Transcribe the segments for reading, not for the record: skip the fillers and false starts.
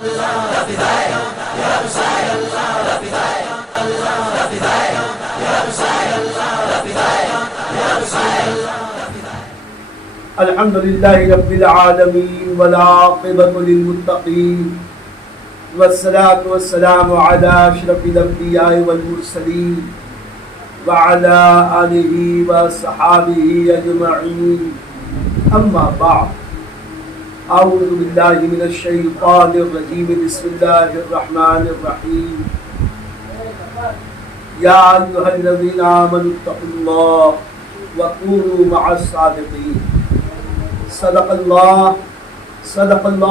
الحمد للہ رب العالمین والعاقبۃ للمتقین والصلاة والسلام علی اشرف الانبیاء والمرسلین وعلی آلہ وصحابہ اجمعین، اما بعد، اعوذ باللہ من الشیطان الرجیم، بسم اللہ الرحمن الرحیم، یا ایھا الذین آمنوا اتقوا اللہ وکونوا مع الصادقین۔ صدق اللہ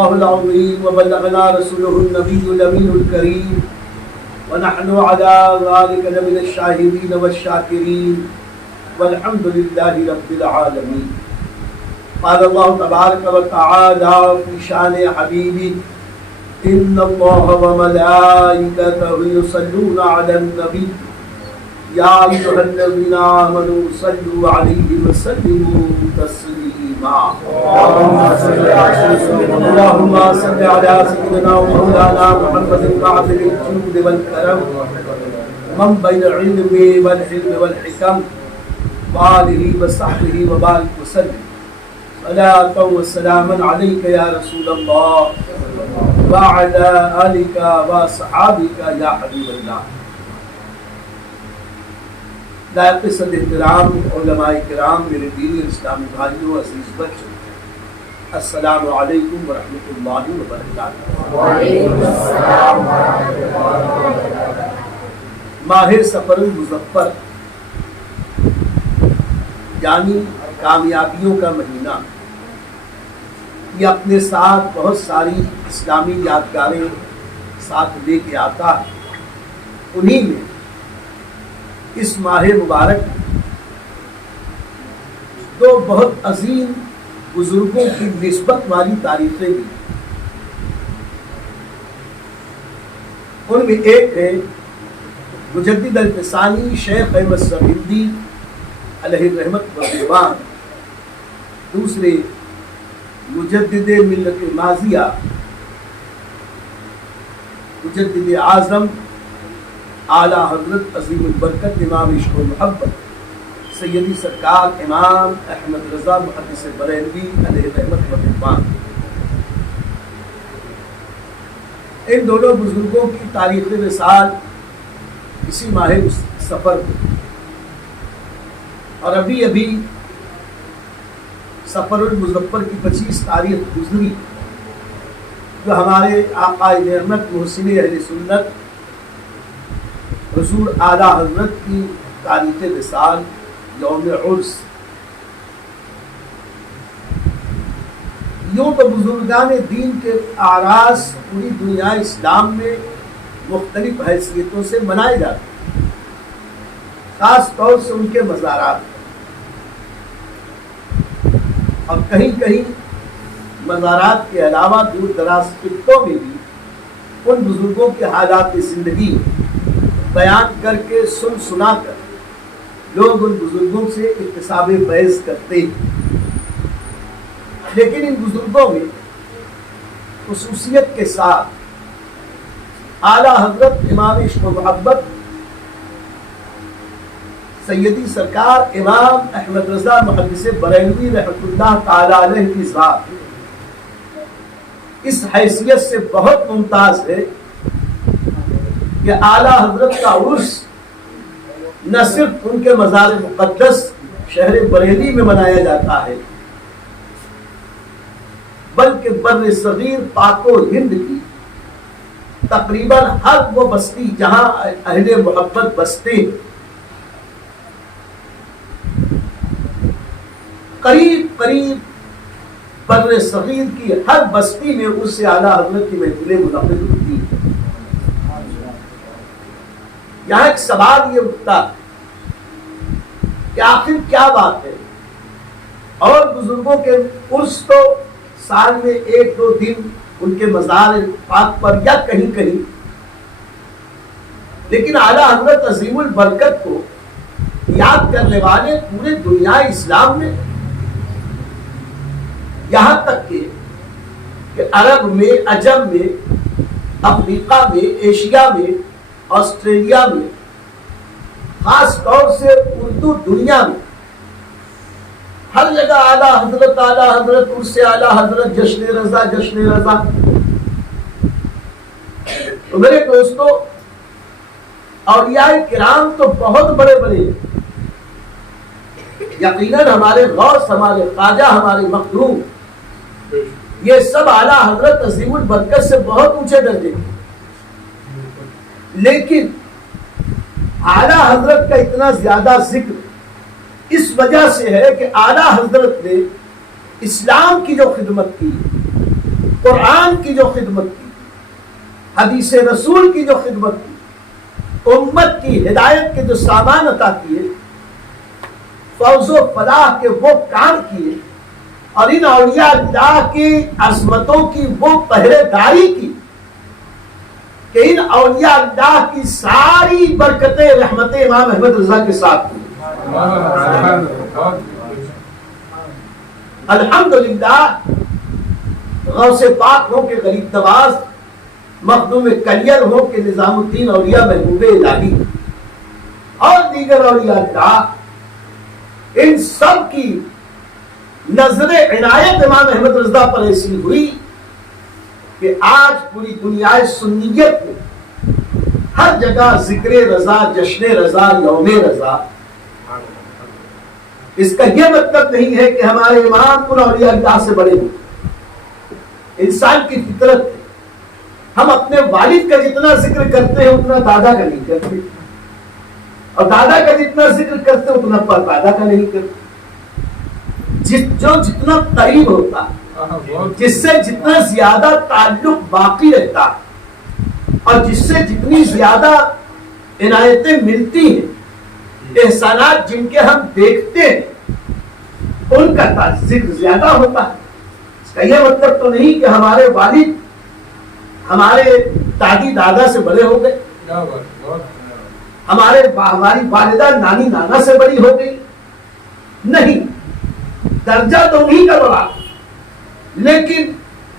العظیم وبلغنا رسولہ النبی الامین الکریم ونحن علی ذلک لمن الشاہدین والشاکرین والحمد للہ رب العالمین۔ قال اللہ تبارک وتعالی فی شان حبیبہ ان اللہ وملائکتہ یصلون علی النبی یا ایھا الذین آمنوا صلوا علیہ وسلموا تسلیما۔ اللہم صل علی سیدنا ومولانا محمد قابل الجود والکرم منبع العلم والحلم والحکم وآلہ وصحبہ وبارک وسلم۔ صلاة وسلاما علیک یا رسول اللہ وعلی آلک وصحابک یا حبیب اللہ۔ لائق صد احترام علماء کرام، میرے دینی اسلامی بھائیوں، عزیز بچوں، السلام علیکم ورحمۃ اللہ وبرکاتہ۔ وعلیکم السلام ورحمۃ اللہ وبرکاتہ۔ ماہ سفر المظفر یعنی کامیابیوں کا مہینہ، یہ اپنے ساتھ بہت ساری اسلامی یادگاریں ساتھ لے کے آتا ہے۔ انہی میں اس ماہ مبارک دو بہت عظیم بزرگوں کی نسبت والی تاریخیں بھی، ان میں ایک ہے مجدد الفسانی شیخ احمد سرہندی علیہ رحمت و رضوان، دوسرے مجدد ملت ماضیہ مجدد اعظم اعلیٰ حضرت عظیم البرکت امام عشق و محبت سیدی سرکار امام احمد رضا محدث بریلوی علیہ رحمت و رضوان۔ ان دونوں بزرگوں کی تاریخ وصال اسی ماہ سفر میں، اور ابھی سفر المظفر کی 25 تاریخ گزری، جو ہمارے آقا نعمت محسن اہل سنت حضور اعلیٰ حضرت کی تاریخ وصال یوم عرس۔ یوں تو بزرگان دین کے اعراس پوری دنیا اسلام میں مختلف حیثیتوں سے منائے جاتے ہیں، خاص طور سے ان کے مزارات، اور کہیں کہیں مزارات کے علاوہ دور دراز خطوں میں بھی ان بزرگوں کے حالات زندگی بیان کر کے سنا کر لوگ ان بزرگوں سے اکتساب فیض کرتے ہیں۔ لیکن ان بزرگوں میں خصوصیت کے ساتھ اعلیٰ حضرت امام عشق و محبت سیدی سرکار امام احمد رضا محدث بریلوی رحمۃ اللہ تعالی علیہ کی ذات اس حیثیت سے بہت ممتاز ہے کہ اعلیٰ حضرت کا عرس نہ صرف ان کے مزار مقدس شہر بریلی میں منایا جاتا ہے، بلکہ بر صغیر پاک و ہند کی تقریباً ہر وہ بستی جہاں اہل محبت بستے ہیں، قریب بر صغیر کی ہر بستی میں اس سے اعلیٰ حضرت کی محفلیں منعقد ہوتی ہیں۔ یہاں ایک سوال یہ اٹھتا ہے کہ آخر کیا بات ہے؟ اور بزرگوں کے عرس تو سال میں 1-2 دن ان کے مزار پاک پر یا کہیں کہیں، لیکن اعلیٰ حضرت عظیم البرکت کو یاد کرنے والے پورے دنیا اسلام میں، یہاں تک کہ عرب میں، عجم میں افریقہ میں، ایشیا میں، آسٹریلیا میں، خاص طور سے اردو دنیا میں ہر جگہ اعلیٰ حضرت، اعلیٰ حضرت، عرس اعلیٰ حضرت، جشن رضا، جشن رضا۔ تو میرے دوستو، اولیاء کرام تو بہت بڑے بڑے ہیں، یقیناً ہمارے غوث، ہمارے خواجہ، ہمارے مخدوم، یہ سب اعلیٰ حضرت عظیم البرکت سے بہت اونچے درجے کے، لیکن اعلیٰ حضرت کا اتنا زیادہ ذکر اس وجہ سے ہے کہ اعلیٰ حضرت نے اسلام کی جو خدمت کی، قرآن کی جو خدمت کی، حدیث رسول کی جو خدمت کی، امت کی ہدایت کے جو سامان عطا کیے، فوز و فلاح کے وہ کام کیے، اور ان اولیاء اللہ کی عظمتوں کی وہ پہرے داری کی کہ ان اولیاء اللہ کی ساری برکتیں، رحمتیں امام احمد رضا کے ساتھ ہوئی۔ الحمدللہ، غوث پاک ہو کہ غریب نواز، مخدوم کلیر ہو کہ نظام الدین اولیاء محبوب الہی، اور دیگر اولیاء اللہ، ان سب کی نظر عنایت امام احمد رضا پر ایسی ہوئی کہ آج پوری دنیا سنیت میں ہر جگہ ذکر رضا، جشن رضا، یوم رضا۔ اس کا یہ مطلب نہیں ہے کہ ہمارے امام ان اولیاء اللہ سے بڑے ہوں، انسان کی فطرت ہے، ہم اپنے والد کا جتنا ذکر کرتے ہیں اتنا دادا کا نہیں کرتے، اور دادا کا جتنا ذکر کرتے ہیں اتنا پر دادا کا نہیں کرتے۔ جو جتنا قریب ہوتا، جس سے جتنا زیادہ تعلق باقی رہتا، اور جس سے جتنی زیادہ عنایتیں ملتی ہیں، احسانات جن کے ہم دیکھتے ہیں، ان کا ذکر زیادہ ہوتا ہے۔ اس کا یہ مطلب تو نہیں کہ ہمارے والد ہمارے دادی دادا سے بڑے ہو گئے، ہماری والدہ نانی نانا سے بڑی ہو گئی، نہیں، درجہ تو نہیں کا بڑا، لیکن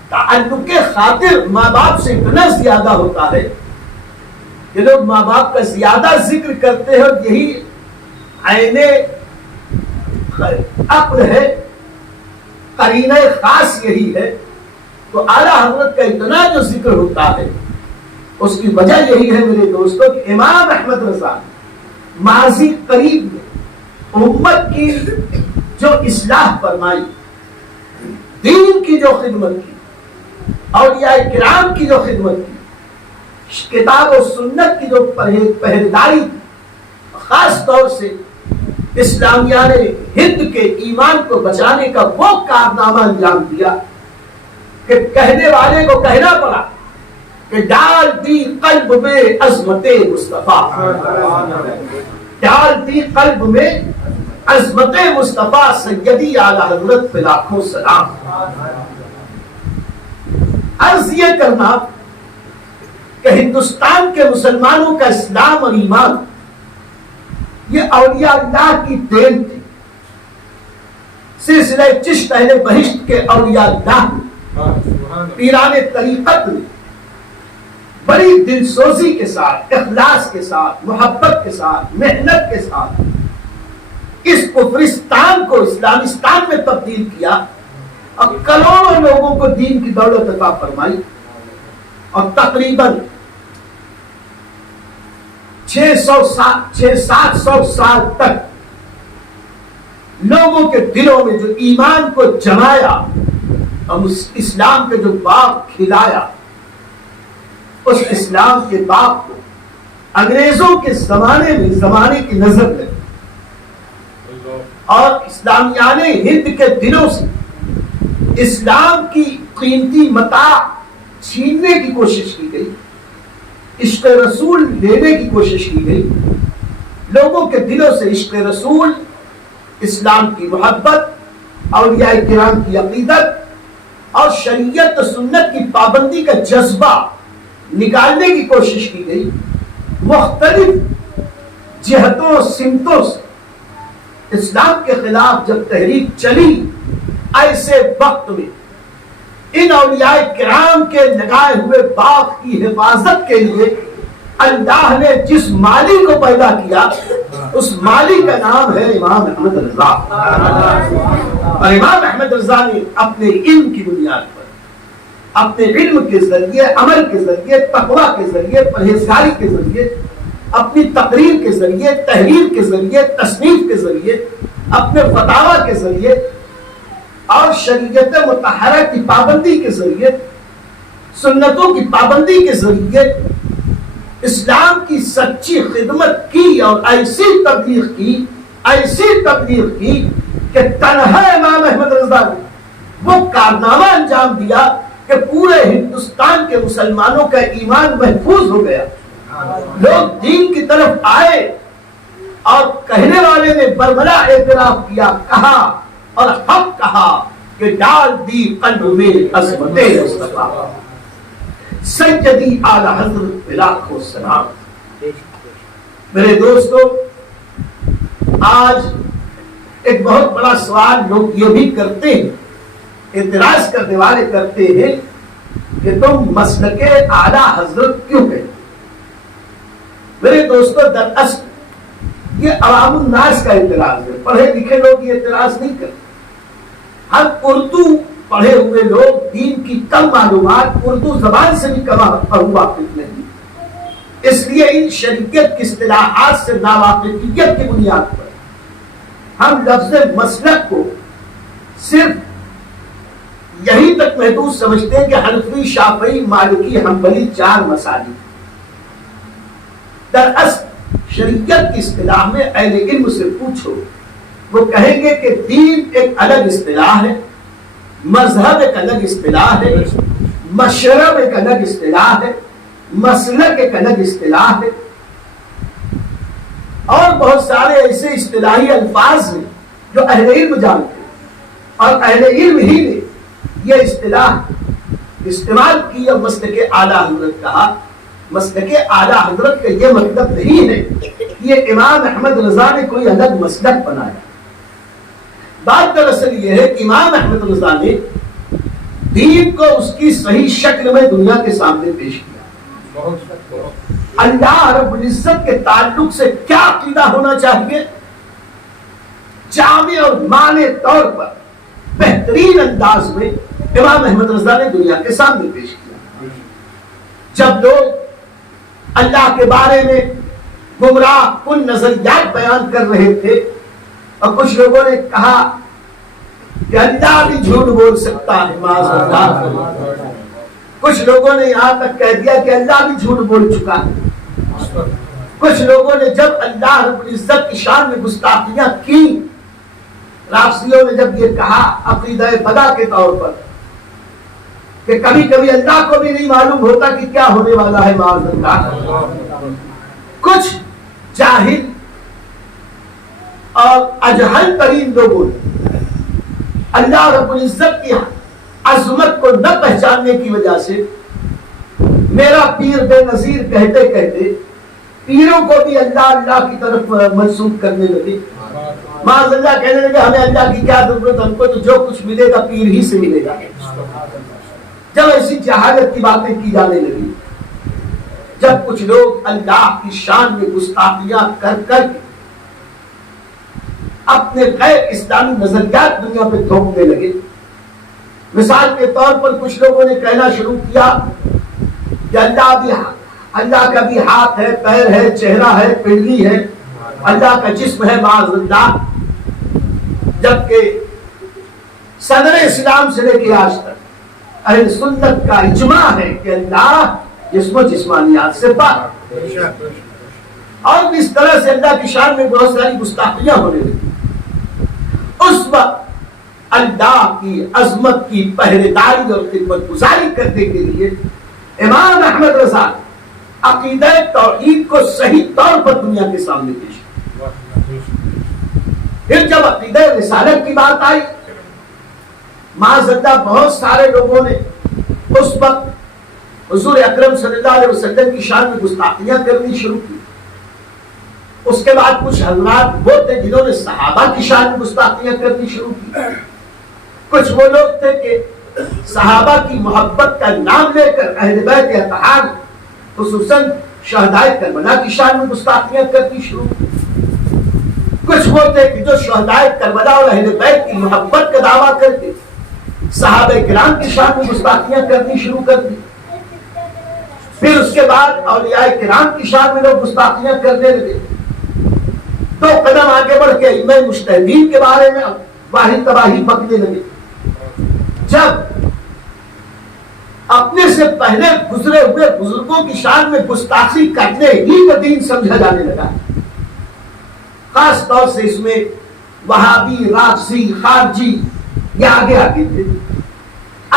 تعلق خاطر ماں باپ سے اتنا زیادہ ہوتا ہے کہ لوگ ماں باپ کا زیادہ ذکر کرتے ہیں، اور یہی عین عقل ہے، قرینہ خاص یہی ہے۔ تو اعلیٰ حضرت کا اتنا جو ذکر ہوتا ہے، اس کی وجہ یہی ہے میرے دوستوں کہ امام احمد رضا ماضی قریب میں امت کی جو اصلاح فرمائی، دین کی جو خدمت کی، اولیاء کرام کی جو خدمت کی، کتاب و سنت کی جو پہریداری کی، خاص طور سے اسلامیان ہند کے ایمان کو بچانے کا وہ کارنامہ انجام دیا کہ کہنے والے کو کہنا پڑا کہ ڈال دی قلب میں عظمت مصطفیٰ، ڈال دی قلب میں عظمت مصطفیٰ سیدی اعلیٰ حضرت پہ لاکھوں سلام۔ عرض یہ کرنا کہ ہندوستان کے مسلمانوں کا اسلام اور ایمان یہ اولیاء اللہ کی دین تھی۔ سلسلہ چشت اہل بہشت کے اولیاء اللہ پیران طریقت نے بڑی دل سوزی کے ساتھ، اخلاص کے ساتھ، محبت کے ساتھ، محنت کے ساتھ اس کفرستان کو اسلامستان میں تبدیل کیا، اور کروڑوں لوگوں کو دین کی دولت عطا فرمائی، اور تقریباً 600-700 سال تک لوگوں کے دلوں میں جو ایمان کو جمایا اور اسلام کے جو باغ کھلایا، اس اسلام کے باغ کو انگریزوں کے زمانے کی نظر لگی، اور اسلامیان ہند کے دلوں سے اسلام کی قیمتی متاع چھیننے کی کوشش کی گئی، عشق رسول لینے کی کوشش کی گئی، لوگوں کے دلوں سے عشق رسول، اسلام کی محبت، اولیاء کرام کی عقیدت اور شریعت و سنت کی پابندی کا جذبہ نکالنے کی کوشش کی گئی۔ مختلف جہتوں سمتوں سے اسلام کے خلاف جب تحریک چلی، ایسے وقت میں ان اولیاء کرام کے لگائے ہوئے باغ کی حفاظت کے لیے اللہ نے جس مالی کو پیدا کیا اس مالی کا نام ہے امام احمد رضا. اور امام احمد رضا نے اپنے علم کی بنیاد پر، اپنے علم کے ذریعے، عمل کے ذریعے، تقویٰ کے ذریعے، پرہیزگاری کے ذریعے، اپنی تقریر کے ذریعے، تحریر کے ذریعے، تصنیف کے ذریعے، اپنے فتاوی کے ذریعے اور شریعت مطہرہ کی پابندی کے ذریعے، سنتوں کی پابندی کے ذریعے اسلام کی سچی خدمت کی اور ایسی تبلیغ کی کہ تنہا امام احمد رضا نے وہ کارنامہ انجام دیا کہ پورے ہندوستان کے مسلمانوں کا ایمان محفوظ ہو گیا. لوگ دین کی طرف آئے اور کہنے والے نے برملا اعتراف کیا، کہا اور حق کہا کہ ڈال دی قلب میں عظمت مصطفیٰ سیدی اعلی حضرت لاکھوں سلام. میرے دوستو، آج ایک بہت بڑا سوال لوگ یہ بھی کرتے ہیں، اعتراض کرنے والے کرتے ہیں کہ تم مسلک اعلی حضرت کیوں کہتے؟ میرے دوستو، دراصل یہ عوام الناس کا اعتراض ہے. پڑھے لکھے لوگ یہ اعتراض نہیں کرتے. ہم اردو پڑھے ہوئے لوگ دین کی کم معلومات، اردو زبان سے بھی کم واقف نہیں، اس لیے ان شریعت کی اصطلاحات سے ناواقفیت کی بنیاد پر ہم لفظ مسلک کو صرف یہی تک محدود سمجھتے ہیں کہ حنفی، شافعی، مالکی، حنبلی 4 مسالک. دراصل شریعت کی اصطلاح میں اہل علم سے پوچھو، وہ کہیں گے کہ دین ایک الگ اصطلاح ہے، مذہب ایک الگ اصطلاح ہے، مشرب ایک الگ اصطلاح ہے، مسلک ایک الگ اصطلاح ہے، اور بہت سارے ایسے اصطلاحی الفاظ ہیں جو اہل علم جانتے ہیں، اور اہل علم ہی نے یہ اصطلاح استعمال کی اور مسلک اعلی حضرت کہا. مسلک اعلی حضرت کا یہ مطلب نہیں ہے یہ امام احمد رضا نے کوئی الگ مسلک بنایا. بات دراصل یہ ہے کہ امام احمد رضا نے دین کو اس کی صحیح شکل میں دنیا کے سامنے پیش کیا. اللہ رب العزت کے تعلق سے کیا عقیدہ ہونا چاہیے، جامع اور معنی طور پر بہترین انداز میں امام احمد رضا نے دنیا کے سامنے پیش کیا. جب لوگ اللہ کے بارے میں گمراہ کن نظریات بیان کر رہے تھے اور کچھ لوگوں نے کہا کہ اللہ بھی جھوٹ بول سکتا ہے، معاذ اللہ، کچھ لوگوں نے یہاں تک کہہ دیا کہ اللہ بھی جھوٹ بول چکا ہے. کچھ لوگوں نے جب اللہ رب العزت کی شان میں گستاخیاں کی، رافضیوں نے جب یہ کہا عقیدہ بدا کے طور پر کہ کبھی کبھی اللہ کو بھی نہیں معلوم ہوتا کہ کیا ہونے والا ہے، معاذ اللہ، کچھ جاہل اور اجہل ترین لوگوں نے اللہ رب العزت کی عظمت کو نہ پہچاننے کی وجہ سے میرا پیر بے نظیر کہتے کہتے پیروں کو بھی اللہ اللہ کی طرف منسوب کرنے لگے. معاذ اللہ کہنے لگے ہمیں اللہ کی کیا ضرورت، ہم کو تو جو کچھ ملے گا پیر ہی سے ملے گا. جب ایسی جہالت کی باتیں کی جانے لگی، جب کچھ لوگ اللہ کی شان میں گستاخیاں کر کر اپنے غیر اسلامی نظریات دنیا پہ تھوپنے لگے، مثال کے طور پر کچھ لوگوں نے کہنا شروع کیا کہ اللہ کا بھی ہاتھ ہے، پیر ہے، چہرہ ہے، پنڈلی ہے، اللہ کا جسم ہے، معاذ اللہ، جبکہ صدر اسلام سے لے کے آج تک اہل سنت کا اجماع ہے کہ اللہ جسم و جسمانیات سے پاک. اور اس طرح سے اللہ کی شان میں بہت ساری گستاخیاں ہونے لگی. اس وقت اللہ کی عظمت کی پہرے داری اور خدمت گزاری کرنے کے لیے امام احمد رضا عقیدہ توحید کو صحیح طور پر دنیا کے سامنے پیش کیا. پھر جب عقیدہ رسالت کی بات آئی، معاذ اللہ بہت سارے لوگوں نے اس وقت حضور اکرم صلی اللہ علیہ وسلم کی شان میں گستاخیاں کرنی شروع کی. اس کے بعد کچھ حضرات وہ تھے جنہوں نے صحابہ کی شان میں گستاخیاں کرنی شروع کی. کچھ وہ لوگ تھے کہ صحابہ کی محبت کا نام لے کر اہل بیت اطہار خصوصاً شہدائے کربلا کی شان میں گستاخیاں کرتی شروع. کچھ وہ تھے کہ جو شہدائے کربلا اور اہل بیت کی محبت کا دعویٰ کرتے صحابہ کرام کی شان میں گستاخیاں کرنی شروع کر دی. پھر اس کے بعد اولیاء کرام کی شان میں لوگ گستاخیاں کرنے لگے. دو قدم آگے بڑھ کے علم مجتہدین کے بارے میں واحد تباہی بکنے لگے. جب اپنے سے پہلے گزرے ہوئے بزرگوں کی شان میں گستاخی کرنے ہی کا دین سمجھا جانے لگا. خاص طور سے اس میں وہابی، رافضی، خارجی یہ آگے آگے تھے.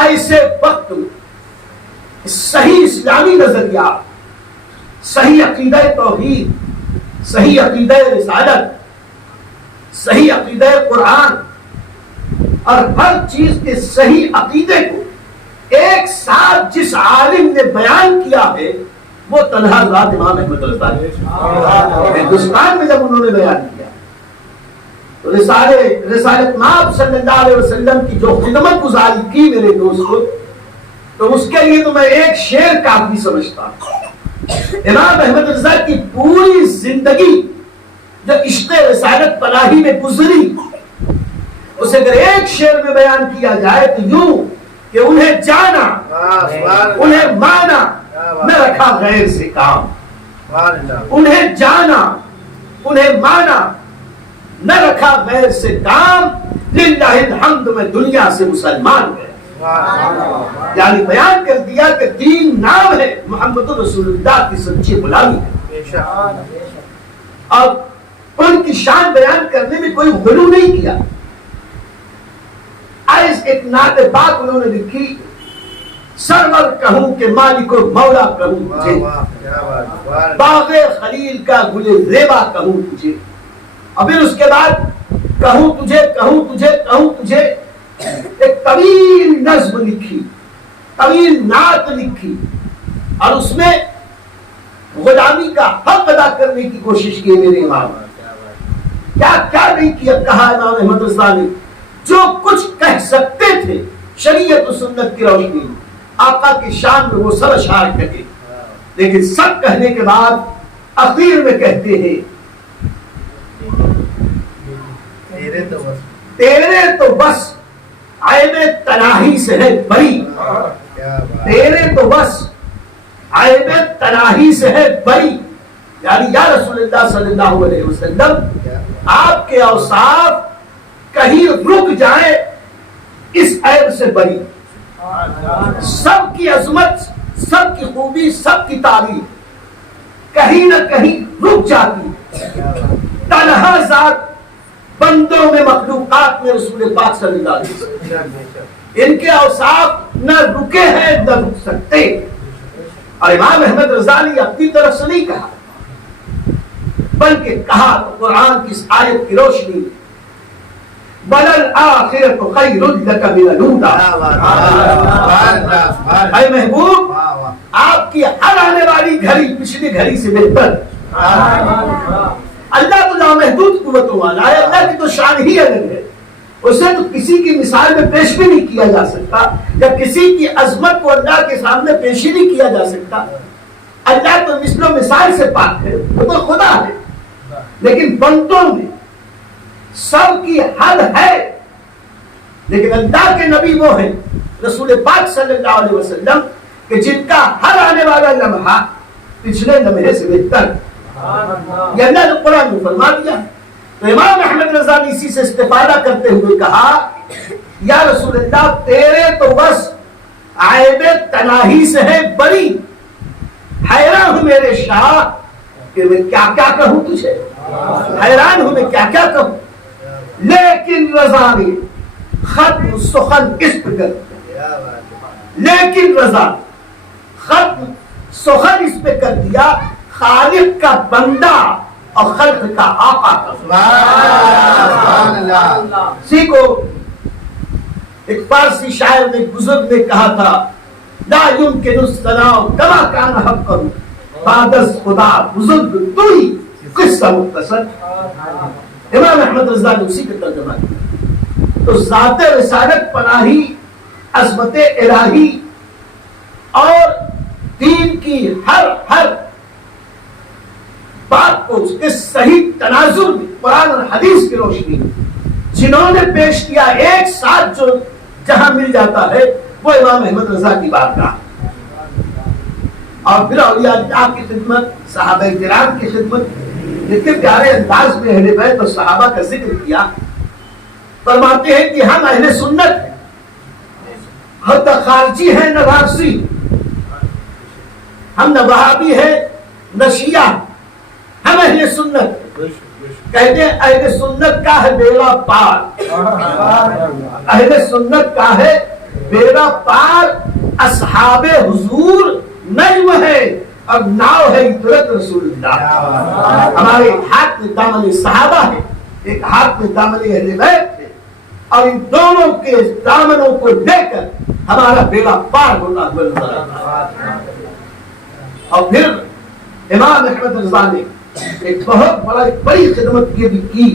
ایسے وقت صحیح اسلامی نظریہ، صحیح عقیدہ توحید، صحیح عقیدہ رسالت، صحیح عقیدہ قرآن اور ہر چیز کے صحیح عقیدے کو ایک ساتھ جس عالم نے بیان کیا ہے وہ تنہا ذات امام احمد رضا ہے. ہندوستان میں جب انہوں نے بیان کیا تو رسالت مآب صلی اللہ علیہ وسلم کی جو خدمت گزاری کی میرے دوستو، تو اس کے لیے تو میں ایک شعر کافی سمجھتا ہوں. امام احمد رضا کی پوری زندگی جو عشق رسالت پناہی میں گزری اسے اگر ایک شعر میں بیان کیا جائے تو یوں کہ انہیں جانا، انہیں مانا، نہ رکھا غیر سے کام. انہیں جانا، انہیں مانا، نہ رکھا غیر سے کام، للہ الحمد میں دنیا سے مسلمان گئے. یعنی بیان کر دیا کہ دین نام ہے، محمد رسول اللہ کی سچی غلامی ہے. اور ان کی شان بیان کرنے میں کوئی غلو نہیں کیا. ایس ایک نعت پاک انہوں نے لکھی، سرور کہوں کہ مالک و مولا کہوں تجھے، باغ خلیل کا گل ریبا کہوں تجھے. اور پھر اس کے بعد کہوں تجھے کہوں تجھے کہوں تجھے ایک طویل نظم لکھی، طویل نعت لکھی اور اس میں غلامی کا حق ادا کرنے کی کوشش کی میرے امام. کیا کیا نہیں کیا کہا امام احمد رضا نے. جو کچھ کہہ سکتے تھے شریعت و سنت کی روشنی آقا کی شان میں وہ سب اشعار کہے، لیکن سب کہنے کے بعد اخیر میں کہتے ہیں تیرے تو بس عیب تناہی سے ہے بری، تیرے تو بس عیب تناہی سے ہے بری. یعنی یا رسول اللہ صلی اللہ علیہ وسلم آپ کے اوصاف کہیں رک جائیں اس عیب سے بری. سب کی عظمت، سب کی خوبی، سب کی تعریف کہیں نہ کہیں رک جاتی. تنہا ذات بندوں میں مخلوقات میں رسول پاک صلی اللہ علیہ وسلم ان کے اوصاف نہ رکے ہیں نہ رک سکتے. اور امام احمد رضا نے اپنی طرف سے نہیں کہا بلکہ کہا تو قرآن کی اس آیت کی روشنی وَلَلْآخِرَةُ خَيْرٌ لَكَ مِنَ الْأُولَىٰ. اے محبوب آپ کی ہر آنے والی گھڑی پچھلی گھڑی سے بہتر. اللہ تو لامحدود قوتوں والا ہے، اللہ کی تو شان ہی الگ ہے. اسے تو کسی کی مثال میں پیش بھی نہیں کیا جا سکتا، یا کسی کی عظمت کو اللہ کے سامنے پیش ہی نہیں کیا جا سکتا. اللہ تو مثل و مثال سے پاک ہے، وہ تو خدا ہے. لیکن بندوں میں سب کی حد ہے، لیکن اللہ کے نبی وہ ہیں رسول پاک صلی اللہ علیہ وسلم کہ جن کا ہر آنے والا لمحہ پچھلے لمحے سے بہتر. یہ اللہ نے قرآن میں فرما دیا. تو امام احمد رضا نے اسی سے استفادہ کرتے ہوئے کہا یا رسول اللہ تیرے تو بس عیب تناہی سے ہے بری. حیران ہوں میرے شاہ کہ میں کیا کیا کہوں تجھے، حیران ہوں میں کیا کیا کہوں. لیکن رضا نے ختم سخن اس پہ کر دیا، لیکن رضا ختم سخن اس پہ کر دیا خالق کا بندہ اور خلق کا آقا کا. اسی کو ایک فارسی شاعر نے بزرگ نے کہا تھا لا يمكن الثناء كما كان حقا بعد خدا بزرگ تو ہی قصہ مختصر. امام احمد رضا نے اسی کا ترجمہ کیا. تو ذات رسالت پناہی عظمت الہی اور دین کی ہر بات کو اس کے صحیح تناظر میں قرآن اور حدیث کی روشنی میں جنہوں نے پیش کیا، ایک ساتھ جو جہاں مل جاتا ہے وہ امام احمد رضا کی بات کا، اور پھر اولیاء اللہ کی خدمت، صحابہ کرام کی خدمت، اتنے پیارے انداز میں اہل بیت اور صحابہ کا ذکر کیا. فرماتے ہیں کہ ہم اہل سنت ہیں، ہم نہ خارجی ہیں نہ رافضی، ہم نہ وہابی ہیں نہ شیعہ، ہم اہل سنت. کہتے ہیں اہل سنت کا ہے بیڑا پار، اہل سنت کا ہے بیڑا پار، اصحاب حضور نجم ہے اور ناؤ ہے عطرت رسول اللہ. ہمارے ہاتھ میں دامن صحابہ ہے، ایک ہاتھ میں دامن اہل بیت ہے، اور ان دونوں کے دامنوں کو لے کر ہمارا بیڑا پار ہوتا ہوا نظر آتا ہے. اور پھر امام احمد رضا نے ایک بہت بڑی خدمت یہ بھی کی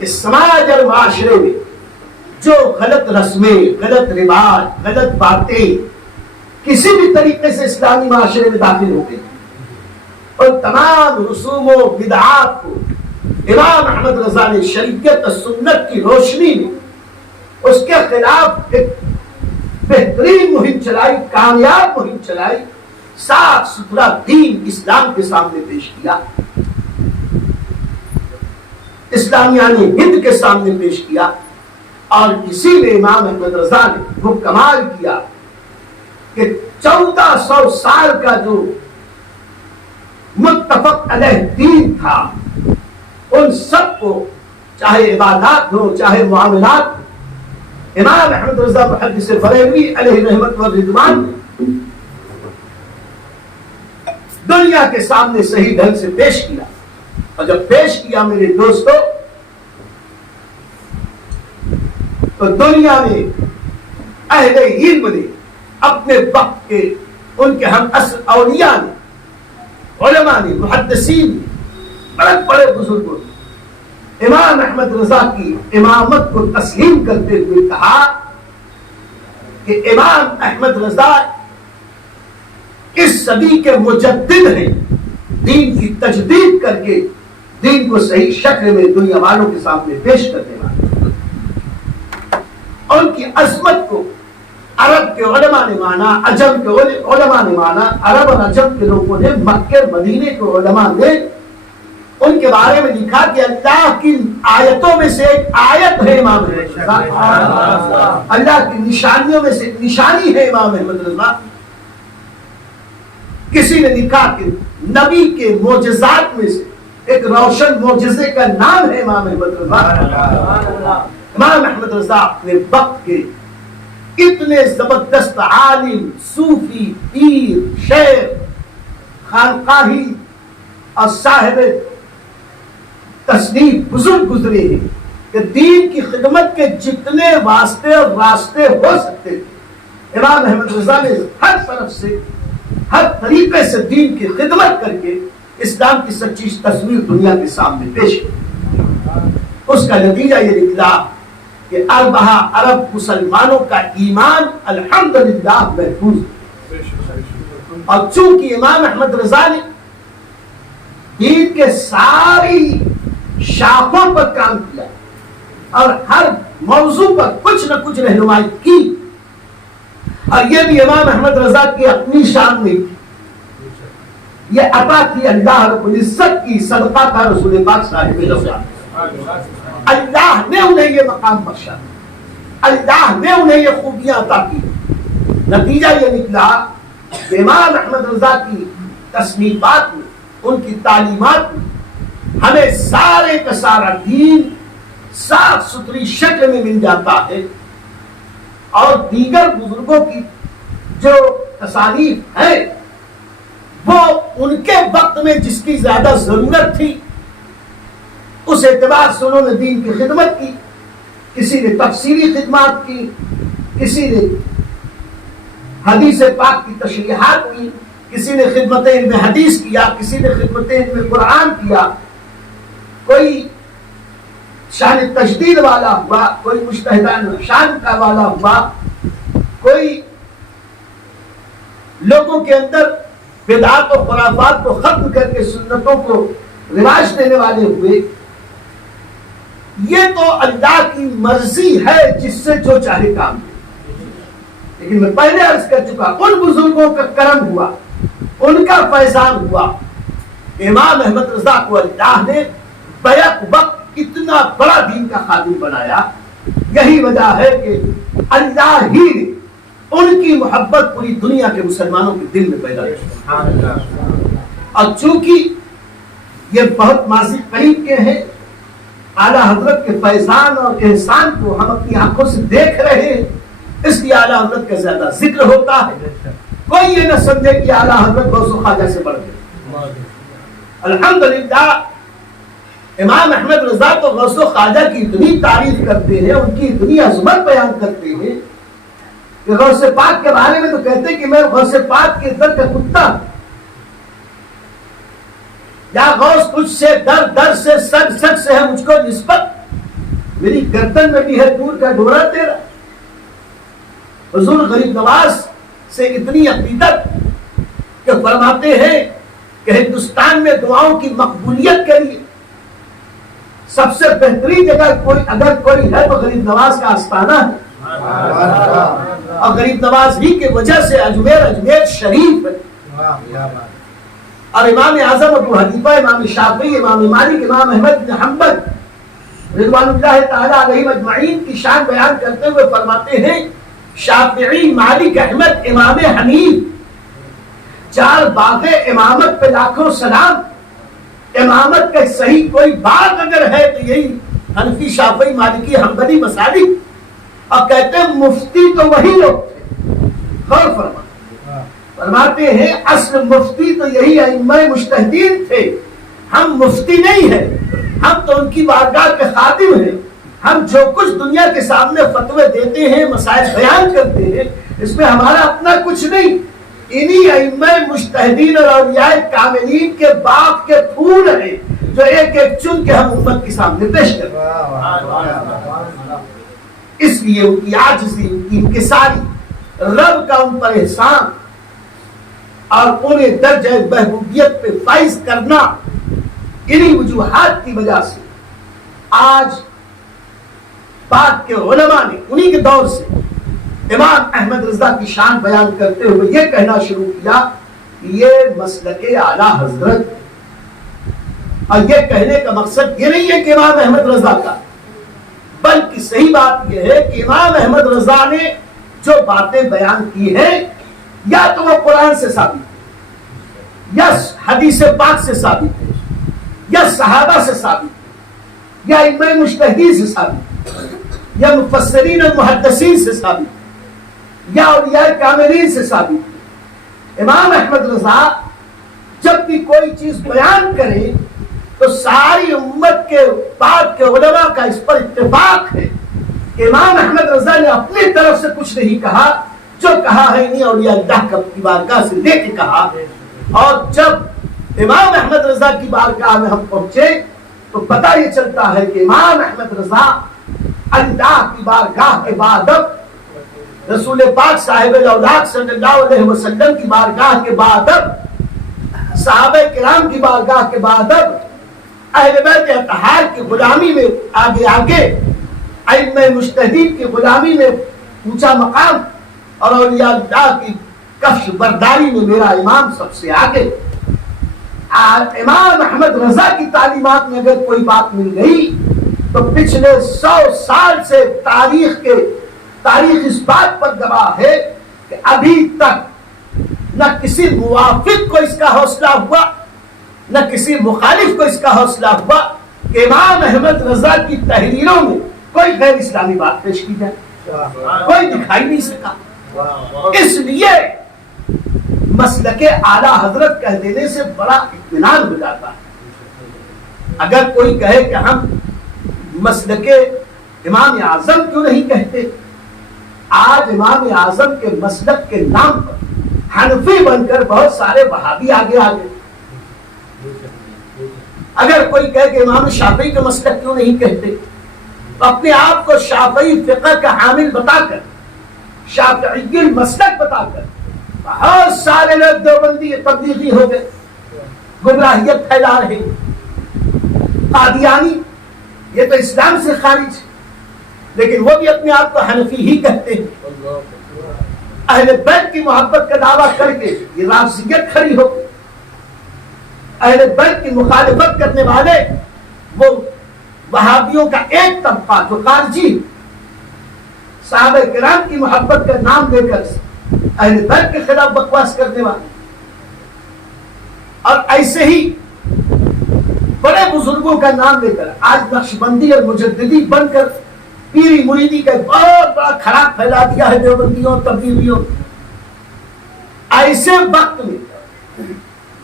اس سماج اور معاشرے میں جو غلط رسمیں، غلط رواج، غلط باتیں کسی بھی طریقے سے اسلامی معاشرے میں داخل ہو گئی، اور تمام رسوم و بدعات کو امام احمد رضا نے شریعت اور سنت کی روشنی میں اس کے خلاف ایک بہترین مہم چلائی، کامیاب مہم چلائی، صاف ستھرا دین اسلام کے سامنے پیش کیا، اسلامیان ہند کے سامنے پیش کیا. اور اسی میں امام احمد رضا نے وہ کمال کیا کہ 1400 سال کا جو متفق علیہ دین تھا ان سب کو، چاہے عبادات ہو چاہے معاملات، امام احمد رضا محدث بریلوی علیہ رحمت و رضوان دنیا کے سامنے صحیح ڈھنگ سے پیش کیا. اور جب پیش کیا میرے دوستو تو دنیا میں اہل علم نے اپنے وقت کے ان کے ہم اصل اولیاء نے، علماء نے، محدثین نے، بڑے بڑے بزرگوں نے امام احمد رضا کی امامت کو تسلیم کرتے ہوئے کہا کہ امام احمد رضا اس صدی کے مجدد ہیں، دین کی تجدید کر کے دین کو صحیح شکل میں دنیا والوں کے سامنے پیش کرنے والے. ان کی عظمت کو عرب کے علماء نے مانا، عجم کے علماء نے مانا، عرب اور عجم کے لوگوں نے، مکہ مدینے کے علماء نے ان کے بارے میں لکھا کہ اللہ کی آیتوں میں سے ایک آیت ہے امام احمد رضا، اللہ کی نشانیوں میں سے ایک نشانی ہے امام احمد رضا. کسی نے لکھا کہ نبی کے معجزات میں سے ایک روشن معجزے کا نام ہے امام احمد رضا. امام احمد رضا اپنے وقت کے اتنے زبردست عالم، صوفی، پیر، شیخ، خانقاہی اور صاحب تصنیف بزرگ گزرے ہیں کہ دین کی خدمت کے جتنے واسطے اور راستے ہو سکتے تھے امام احمد رضا نے ہر طرف سے، ہر طریقے سے دین کی خدمت کر کے اسلام کی سچی تصویر دنیا کے سامنے پیش کی. اس کا نتیجہ یہ نکلا کہ اربعہ ارب مسلمانوں کا ایمان الحمدللہ محفوظ ہے. اور چونکہ امام احمد رضا نے دین کے ساری شاخوں پر کام کیا اور ہر موضوع پر کچھ نہ کچھ رہنمائی کی، اور یہ بھی امام احمد رضا کی اپنی شان نہیں تھی، یہ عطا تھی اللہ رب العزت کی، صدقہ تھا رسول پاک صاحب رضا. اللہ نے انہیں یہ مقام بخشا، اللہ نے انہیں یہ خوبیاں عطا کی. نتیجہ یہ نکلا کہ امام احمد رضا کی تصنیفات میں، ان کی تعلیمات میں ہمیں سارے کا سارا دین صاف ستھری شکل میں مل جاتا ہے. اور دیگر بزرگوں کی جو تصانیف ہیں وہ ان کے وقت میں جس کی زیادہ ضرورت تھی اس اعتبار سے انہوں نے دین کی خدمت کی. کسی نے تفسیری خدمات کی، کسی نے حدیث پاک کی تشریحات کی، کسی نے خدمت علم حدیث کیا، کسی نے خدمت علم قرآن کیا، کوئی شان تجدید والا ہوا، کوئی مجتہدان شان کا والا ہوا. کوئی لوگوں کے اندر بدعات و خرافات کو ختم کر کے سنتوں کو رواج دینے والے ہوئے، یہ تو اللہ کی مرضی ہے جس سے جو چاہے کام دے. لیکن میں پہلے عرض کر چکا، ان بزرگوں کا کرم ہوا، ان کا فیضان ہوا. امام احمد رضا کو اللہ نے بیک وقت اتنا بڑا دین کا خادم بنایا. یہی وجہ ہے کہ اللہ ہی نے ان کی محبت پوری دنیا کے مسلمانوں کے دل میں پیدا کی. اور چونکہ یہ بہت ماضی قریب کے ہیں، اعلیٰ حضرت کے فیضان اور احسان کو ہم اپنی آنکھوں سے دیکھ رہے ہیں، اس لیے اعلیٰ حضرت کا زیادہ ذکر ہوتا ہے. کوئی یہ نہ سمجھے کہ اعلیٰ حضرت غوث و خواجہ سے بڑھ گئے. الحمدللہ امام احمد رضا تو غوث و خواجہ کی اتنی تعریف کرتے ہیں، ان کی اتنی عظمت بیان کرتے ہیں کہ غوث پاک کے بارے میں تو کہتے ہیں کہ میں غوث پاک کے در کا کتا ہوں، یا غوث کچھ سے در در سے سگ سگ سے ہے مجھ کو نسبت، میری گردن میں بھی ہے دور کا ڈورا تیرا. حضور غریب نواز سے اتنی عقیدت کہ فرماتے ہیں کہ ہندوستان میں دعاؤں کی مقبولیت کے لیے سب سے بہترین جگہ اگر کوئی ہے تو غریب نواز کا آستانہ ہے، اور غریب نواز ہی کی وجہ سے اجمیر شریف ہے. اور امام اعظم ابو حنیفہ، امام شافعی، امام مالک، امام احمد بن حنبل رضوان اللہ تعالی علیہم اجمعین کی شان بیان کرتے ہوئے فرماتے ہیں شافعی، مالک، احمد، امام حنیف، چار باغ امامت پہ لاکھوں سلام. امامت کا صحیح کوئی باغ اگر ہے تو یہی حنفی، شافعی، مالکی، حنبلی مسالک. اب کہتے ہیں مفتی تو وہی لوگ تھے. غور فرماتے ہیں اصل مفتی تو یہی ائمہ مجتہدین تھے. ہم مفتی نہیں ہیں، ہم تو ان کی بارگاہ کے خادم ہیں. ہم جو کچھ دنیا کے سامنے فتوے دیتے ہیں، مسائل بیان کرتے ہیں، اس میں ہمارا اپنا کچھ نہیں. انہی ائمہ مجتہدین اور اولیاء کاملین کے باغ کے پھول ہیں جو ایک ایک چن کے ہم امت کے سامنے پیش کرتے ہیں. اس لیے ان کی عاجزی، ان کی انکساری، رب کا ان پر احسان اور انہیں درجہ محبوبیت پہ فائز کرنا، انہی وجوہات کی وجہ سے آج بعد کے علماء نے انہی کے دور سے امام احمد رضا کی شان بیان کرتے ہوئے یہ کہنا شروع کیا کہ یہ مسلک اعلیٰ حضرت. اور یہ کہنے کا مقصد یہ نہیں ہے کہ امام احمد رضا کا، بلکہ صحیح بات یہ ہے کہ امام احمد رضا نے جو باتیں بیان کی ہیں یا تو وہ قرآن سے ثابت ہے، یا حدیث پاک سے ثابت ہے، یا صحابہ سے ثابت ہے، یا ائمہ مجتہدین سے ثابت ہے، یا مفسرین اور محدثین سے ثابت ہے، یا اولیاء کاملین سے ثابت ہے. امام احمد رضا جب بھی کوئی چیز بیان کرے تو ساری امت کے بعد کے علماء کا اس پر اتفاق ہے کہ امام احمد رضا نے اپنی طرف سے کچھ نہیں کہا، جو کہا ہے انہیں اولیاء اللہ کی بارگاہ سے لے کے کہا. اور جب امام احمد رضا کی بارگاہ میں ہم پہنچے تو پتہ یہ چلتا ہے کہ امام احمد رضا اللہ کی بارگاہ کے بعد رسول پاک صاحب الاولاق صلی اللہ علیہ وسلم کی بارگاہ کے بعد صحابہ کرام کی بارگاہ کے بعد اہل بیت اطہار کی غلامی میں آگے آگے، ائمہ مجتہدین کی غلامی میں اونچا مقام، اور اولیاء اللہ کی کفش برداری میں میرا امام سب سے آگے. امام احمد رضا کی تعلیمات میں اگر کوئی بات مل گئی تو پچھلے 100 سال سے تاریخ اس بات پر گواہ ہے کہ ابھی تک نہ کسی موافق کو اس کا حوصلہ ہوا، نہ کسی مخالف کو اس کا حوصلہ ہوا کہ امام احمد رضا کی تحریروں میں کوئی غیر اسلامی بات پیش کی جائے. کوئی دکھائی نہیں سکا. اس لیے مسلک اعلیٰ حضرت کہہ دینے سے بڑا اطمینان ہو جاتا ہے. اگر کوئی کہے کہ ہم مسلک امام اعظم کیوں نہیں کہتے، آج امام اعظم کے مسلک کے نام پر حنفی بن کر بہت سارے وہابی آگے آگے. اگر کوئی کہے کہ امام شافعی کا مسلک کیوں نہیں کہتے، تو اپنے آپ کو شافعی فقہ کا حامل بتا کر شافعی المسلک بتا کر بہت سارے لوگ دیوبندی تبلیغی ہو گئے، گمراہیت پھیلا رہے ہیں۔ قادیانی یہ تو اسلام سے خارج ہے، لیکن وہ بھی اپنے آپ کو حنفی ہی کہتے ہیں۔ اہل بیت کی محبت کا دعویٰ کر کے یہ رافضیت کھڑی ہو گئی۔ اہل بیت کی مخالفت کرنے والے وہ وہابیوں کا ایک طبقہ جو خارجی صحابہ کرام کی محبت کا نام لے کر اہل بیت کے خلاف بکواس کرنے والے، اور ایسے ہی بڑے بزرگوں کا نام لے کر آج نقشبندی اور مجددی بن کر پیری مریدی کا بہت بڑا خراب پھیلا دیا ہے دیوبندیوں اور تبلیغیوں۔ ایسے وقت میں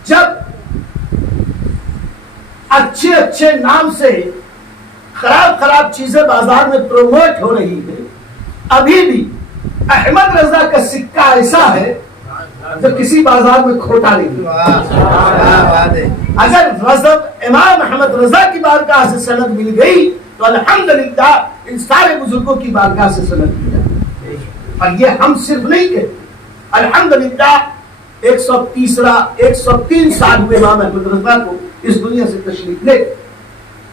جب اچھے اچھے نام سے خراب چیزیں بازار میں پروموٹ ہو رہی ہیں، ابھی بھی احمد رضا کا سکہ ایسا ہے جو کسی بازار میں کھوٹا نہیں۔ اگر رضب امام احمد رضا کی بارگاہ سے سند مل گئی تو الحمدللہ ان سارے بزرگوں کی بارگاہ سے سند مل جائے۔ اور یہ ہم صرف نہیں کہتے، الحمدللہ 103 سال ہوئے امام احمد رضا کو اس دنیا سے تشریف لے،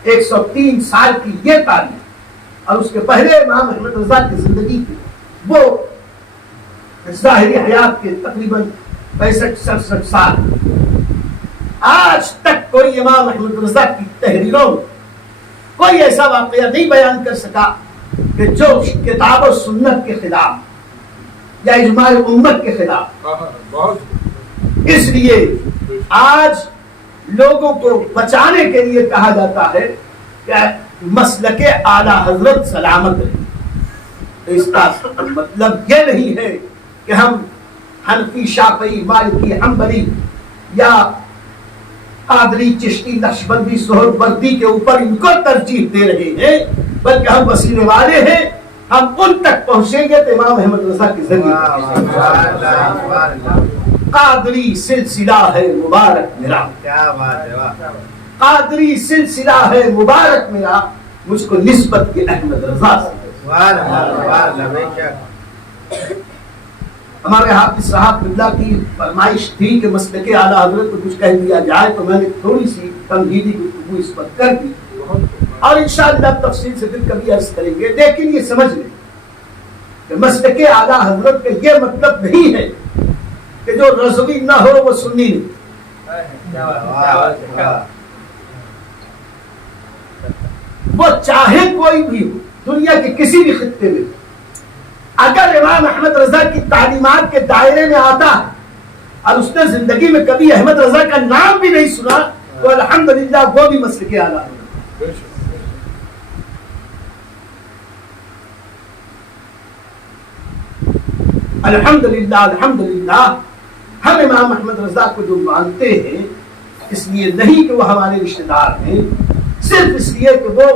103 سال کی یہ تاریخ، اور اس کے پہلے امام احمد رضا کی زندگی کی وہ ظاہری حیات کے تقریباً 65-67 سال، آج تک کوئی امام احمد رضا کی تحریروں میں کوئی ایسا واقعہ نہیں بیان کر سکا کہ جو کتاب و سنت کے خلاف یا اجماع امت کے خلاف۔ اس لیے آج لوگوں کو بچانے کے لیے کہا جاتا ہے کہ مسلک اعلی حضرت سلامت رہے۔ اس کا مطلب یہ نہیں ہے کہ ہم حنفی، شافعی، مالکی، حنبلی یا قادری، چشتی، نقشبندی، سہروردی کے اوپر ان کو ترجیح دے رہے ہیں، بلکہ ہم وسیلے والے ہیں، ہم ان تک پہنچیں گے تو امام احمد رضا کے ذریعے۔ قادری سلسلہ ہے مبارک میرا، قادری سلسلہ ہے مبارک میرا، مجھ کو نسبت کے احمد رضا سے۔ ہمارے حافظ صاحب قبلہ کی فرمائش تھی کہ مسلک اعلیٰ حضرت کو کچھ کہہ دیا جائے، تو میں نے تھوڑی سی تمہیدی گفتگو اس پر کر دی، اور انشاءاللہ تفصیل سے پھر کبھی عرض کریں گے۔ لیکن یہ سمجھ لیں کہ مسلک اعلیٰ حضرت کا یہ مطلب نہیں ہے کہ جو رضوی نہ ہو وہ سنی نہیں، وہ چاہے کوئی بھی ہو دنیا کے کسی بھی خطے میں، اگر امام احمد رضا کی تعلیمات کے دائرے میں آتا ہے اور اس نے زندگی میں کبھی احمد رضا کا نام بھی نہیں سنا تو الحمدللہ وہ بھی مسلک اعلیٰ ہے۔ الحمدللہ الحمدللہ ہم امام احمد رضا کو جو مانتے ہیں اس لیے نہیں کہ وہ ہمارے رشتہ دار ہیں، صرف اس لیے کہ وہ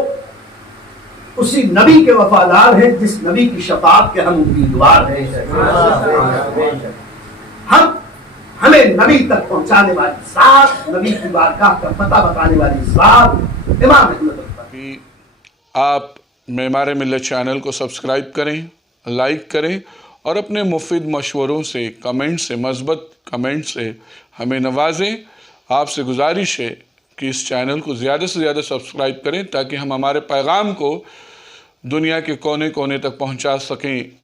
اسی نبی کے وفادار ہیں جس نبی کی شفاعت کے ہم امیدوار ہیں۔ ہمیں نبی تک پہنچانے والی ذات، نبی کی بارگاہ کا پتہ بتانے والی ذات امام احمد رضا۔ آپ معمار ملت چینل کو سبسکرائب کریں، لائک کریں، اور اپنے مفید مشوروں سے، کمنٹ سے، مثبت کمنٹ سے ہمیں نوازیں۔ آپ سے گزارش ہے کہ اس چینل کو زیادہ سے زیادہ سبسکرائب کریں تاکہ ہم ہمارے پیغام کو دنیا کے کونے کونے تک پہنچا سکیں۔